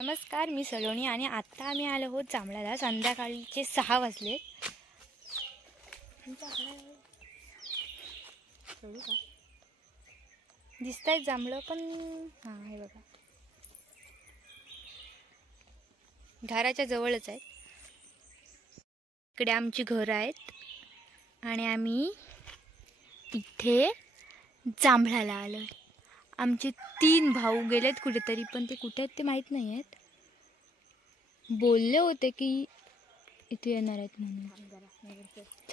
नमस्कार, मी सलोनी आणि आता आम्ही आलो आहोत जांभळाला. संध्याकाळचे 6 वाजले. दिसतायत जांभळं पण. हां, हे बघा, घराच्या जवळच आहेत. इकडे आमची घरं आहेत आणि आम्ही इथे जांभळाला आलो. आमचे 3 भाऊ गेलेत कुठेतरी, पण ते कुठे आहेत ते माहीत नाही आहेत. बोलले होते की इथे येणार आहेत म्हणून.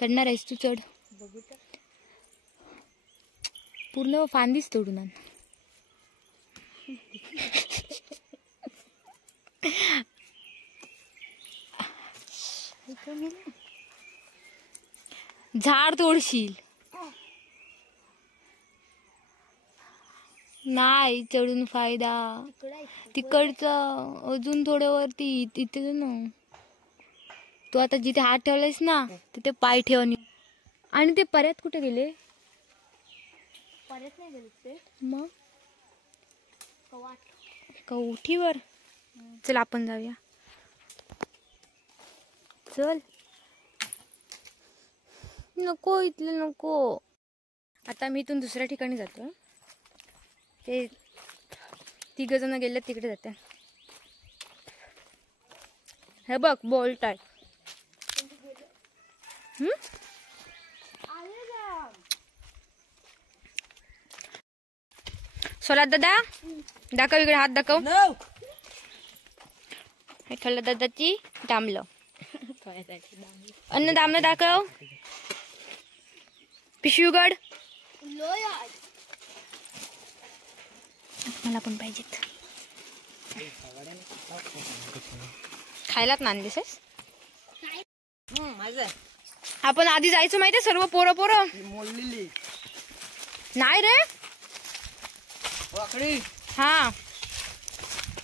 चढणार आहेस तू? चढ, पूर्ण फांदीच तोडून आण. झाड तोडशील नाही, चढून फायदा. तिकडचं अजून थोडं वरती, इथे ना. तू आता जिथे हात ठेवलायस ना तिथे पाय ठेवून. आणि ते परत कुठे गेले? परत नाही गेले ते. मग कवठीवर. चल आपण जाऊया. चल. नको, इथले नको. आता मी इथून दुसऱ्या ठिकाणी जातो. ते 3 जण गेले तिकडे जाते. हे बघ, बोल्ट आहे. सोला दादा, दाखव इकडे, हात दाखव. हे खाल्ला दादाची दामलं. अन्न दामलं दाखव. पिशवी उघड. मला पण पाहिजेत. खायलाच नांदलीस. आपण आधी जायचं माहितीये, सर्व पोरं पोरं. नाही रे. हा,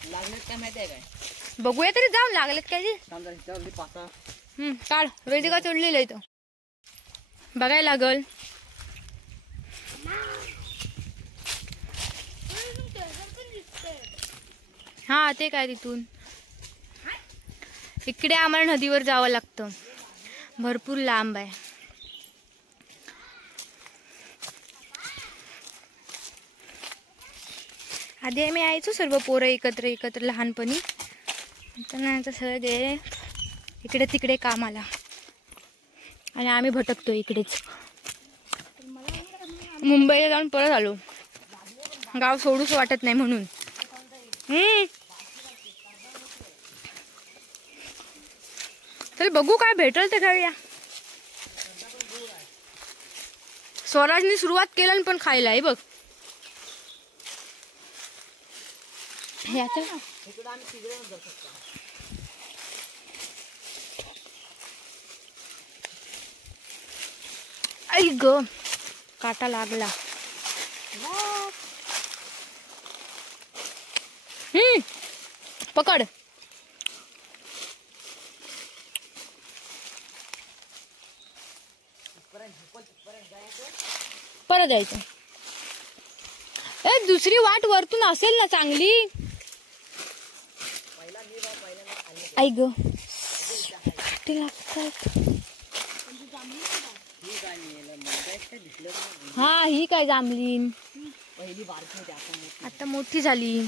लागलेत काय माहिती आहे काय? बघूया तरी, जाऊन लागलेत काय. काढ. वेदिका चढलेलं इथं, बघायला लागल. हा, ते काय तिथून इकडे आम्हाला नदीवर जावं लागतं. भरपूर लांब आहे. आधी आम्ही यायचो सर्व पोरं एकत्र लहानपणी. आता सगळे गेले इकडे तिकडे कामाला आणि आम्ही भटकतो इकडेच. मुंबईला जाऊन परत आलो. गाव सोडूच वाटत नाही म्हणून. चल बघू काय भेटल ते खाऊया. स्वराजनी सुरुवात केलं पण खायला. आहे बघ. आई ग, काटा लागला. पकड. परत जायचं. ए, दुसरी वाट वरतून असेल ना चांगली. आई ग, काटे लागतात. हा, ही काय जांभली. आता मोठी झाली.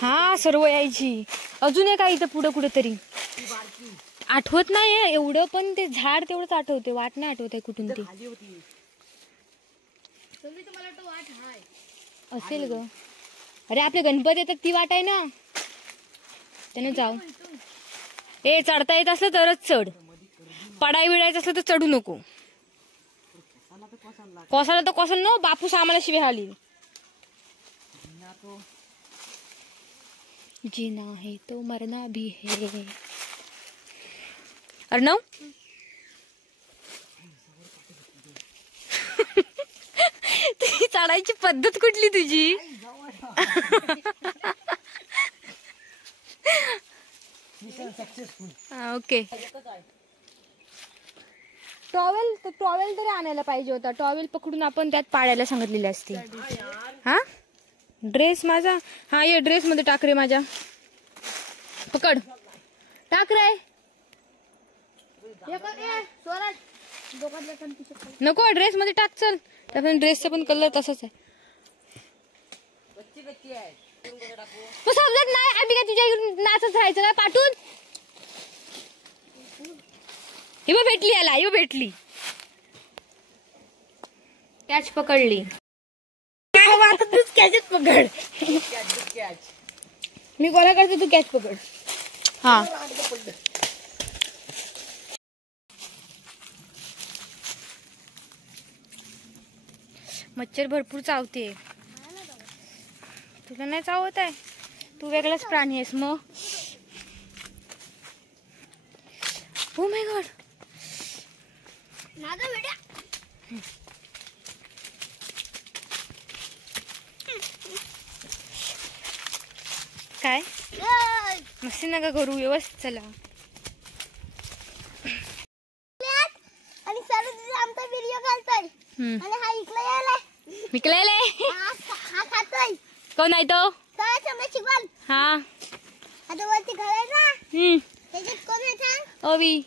हा, सर्व यायची. अजून एक आहे इथं पुढं कुठेतरी. आठवत नाही एवढं, पण ते झाड तेवढंच आठवते. वाट नाही आठवत आहे कुठून ती असेल ग. अरे, आपले गणपती येतात ती वाट आहे ना, त्याने जाऊ. ए, चढता येत असलं तरच चढ. पडाई विडायचं असलं तर चढू नको. कोसाला तर कोसल न, बापूस आम्हाला शिवाय आली. जीना है तो मरना भी है. अर्णव, तुझी चढायची पद्धत कुठली तुझी? ओके. टॉवेल तरी आणायला पाहिजे होता. टॉवेल पकडून आपण त्यात पाडायला सांगितलेली असते. हा ड्रेस माझा, हा ये ड्रेस मध्ये टाक रे माझ्या. पकड टाक रे. नको ड्रेस मध्ये टाक. चल त्या ड्रेसचा पण कलर तसाच आहे. तू समजत नाही आम्ही काय तुझ्या नाचत राहायचं काय पाठवून. ही भेटली याला, ही भेटली. कॅच पकडली. तूच कॅचच पकड. मी गोळा करते तू कॅच पकड. हा मच्छर भरपूर चावते. तुला नाही चावत आहे. तू वेगळाच प्राणी आहेस मग. Oh my God. काय मस्ती नका करू. व्यवस्थित चला. आणि सर आमचा व्हिडिओ काढतोय आणि हा इकडे यायलाय. हा खातोय. कोण आहे तो? हा आता वरती घालायचा. त्याच्यात कोण आहे सांग? ओवी.